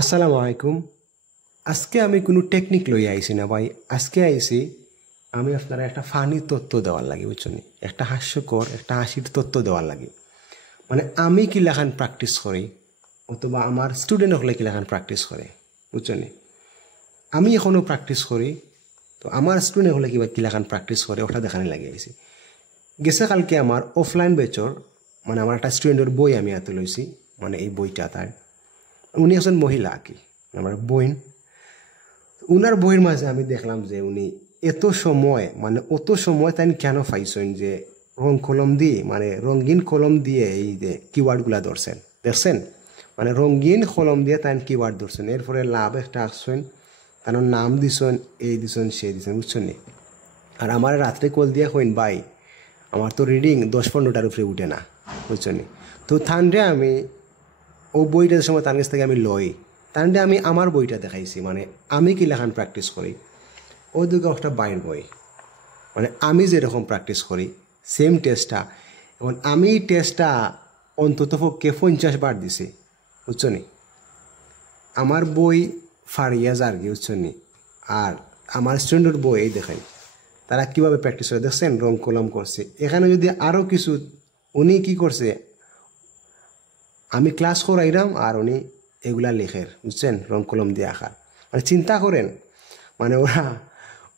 আসসালামু আলাইকুম। আজকে আমি কোনো টেকনিক লই আইছি না ভাই। আজকে আইছি আমি আপনারা একটা ফানি তথ্য দেওয়ার লাগে, বুঝছেন? একটা হাস্যকর একটা হাসির তথ্য দেওয়ার লাগে। মানে আমি কি লেখান প্র্যাকটিস করি অথবা আমার স্টুডেন্ট হলে কি লেখান প্র্যাকটিস করে, বুঝছেন? আমি এখনও প্র্যাকটিস করি, তো আমার স্টুডেন্ট হলে কিবা কি লেখান প্র্যাকটিস করে ওটা দেখানি লাগে আইছি। গেছে কালকে আমার অফলাইন বেচর মানে আমার একটা স্টুডেন্টের বই আমি হাতে লইছি, মানে এই বইটা তার, উনি একজন মহিলা আর কি, আমার বোন। উনার বইয়ের মাঝে আমি দেখলাম যে উনি এত সময় মানে অত সময় তাই কেন পাইছেন যে রং কলম দিয়ে মানে রঙিন কলম দিয়ে এই যে কিওয়ার্ডগুলা ধরছেন, দেখছেন? মানে রঙিন কলম দিয়ে তাই কিওয়ার্ড ধরছেন, এরপরে লাভ একটা আসছেন, তার নাম দিছেন, এই দিছেন সে দিছেন, বুঝছেন নি? আর আমার রাত্রে কল দিয়ে কইন ভাই আমার তো রিডিং 10-15টার উপরে উঠে না, বুঝছেন নি? তো থানরে আমি ও বইটার সময় তার কাছ থেকে আমি লই, তাহলে আমি আমার বইটা দেখাইছি, মানে আমি কি লেখান প্র্যাকটিস করি। ওই দিকে একটা বাইর বই, মানে আমি যেরকম প্র্যাকটিস করি সেম টেস্টটা, এবং আমি টেস্টটা অন্তত পক্ষে 50 বার দিছি, বুঝছো নি? আমার বই ফারিয়া যার কি, বুঝছো নি? আর আমার স্টুডেন্টের বই এই দেখাই তারা কীভাবে প্র্যাকটিস করে, দেখছেন? রং কলম করছে। এখানে যদি আরও কিছু উনি কি করছে, আমি ক্লাস করাইলাম আর উনি এগুলা লেখের, বুঝছেন? রং কলম দিয়ে আঁকার। মানে চিন্তা করেন, মানে ওরা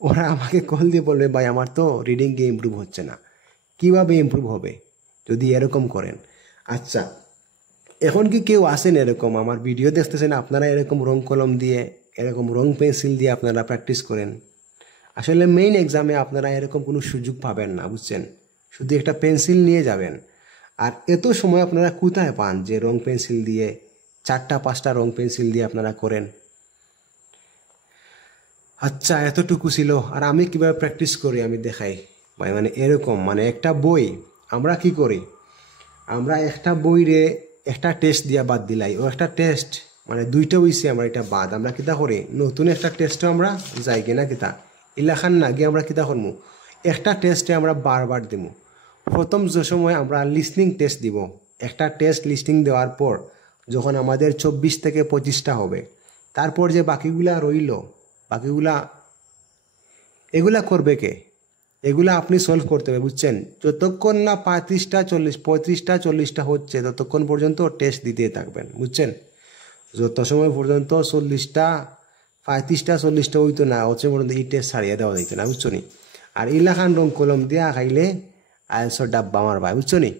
ওরা আমাকে কল দিয়ে বলবে ভাই আমার তো রিডিং গিয়ে ইমপ্রুভ হচ্ছে না। কিভাবে ইমপ্রুভ হবে যদি এরকম করেন? আচ্ছা, এখন কি কেউ আসেন এরকম আমার ভিডিও দেখতেছেন আপনারা এরকম রং কলম দিয়ে এরকম রং পেন্সিল দিয়ে আপনারা প্র্যাকটিস করেন? আসলে মেইন এক্সামে আপনারা এরকম কোনো সুযোগ পাবেন না, বুঝছেন? শুধু একটা পেন্সিল নিয়ে যাবেন। আর এত সময় আপনারা কোথায় পান যে রং পেন্সিল দিয়ে 4টা-5টা রং পেন্সিল দিয়ে আপনারা করেন? আচ্ছা, এতটুকু ছিল। আর আমি কিভাবে প্র্যাকটিস করি আমি দেখাই ভাই। মানে এরকম, মানে একটা বই আমরা কি করি, আমরা একটা বইরে একটা টেস্ট দিয়া বাদ দিলাই, ও একটা টেস্ট মানে 2টা হইছে আমরা এটা বাদ, আমরা কিতা করি নতুন একটা টেস্টও আমরা যাই কিনা কিতা ইলাখান না গিয়ে আমরা কিতা করবো, একটা টেস্টে আমরা বারবার দিব। প্রথম যে সময় আমরা লিসনিং টেস্ট দিব, একটা টেস্ট লিসনিং দেওয়ার পর যখন আমাদের 24 থেকে 25টা হবে, তারপর যে বাকিগুলা রইল, বাকিগুলা এগুলা করবে কে? এগুলা আপনি সলভ করতে হবে, বুঝছেন? যতক্ষণ না 35টা 40টা হচ্ছে ততক্ষণ পর্যন্ত টেস্ট দিতে থাকবেন, বুঝছেন? যত সময় পর্যন্ত 35টা 40টা হইতো না হচ্ছে পর্যন্ত এই টেস্ট ছাড়িয়ে দেওয়া যাইতো না, বুঝছো নি? আর ইলাখান রং কলম দিয়া খাইলে আইএলসর ডাব্বা মারবা, বুঝছো নি?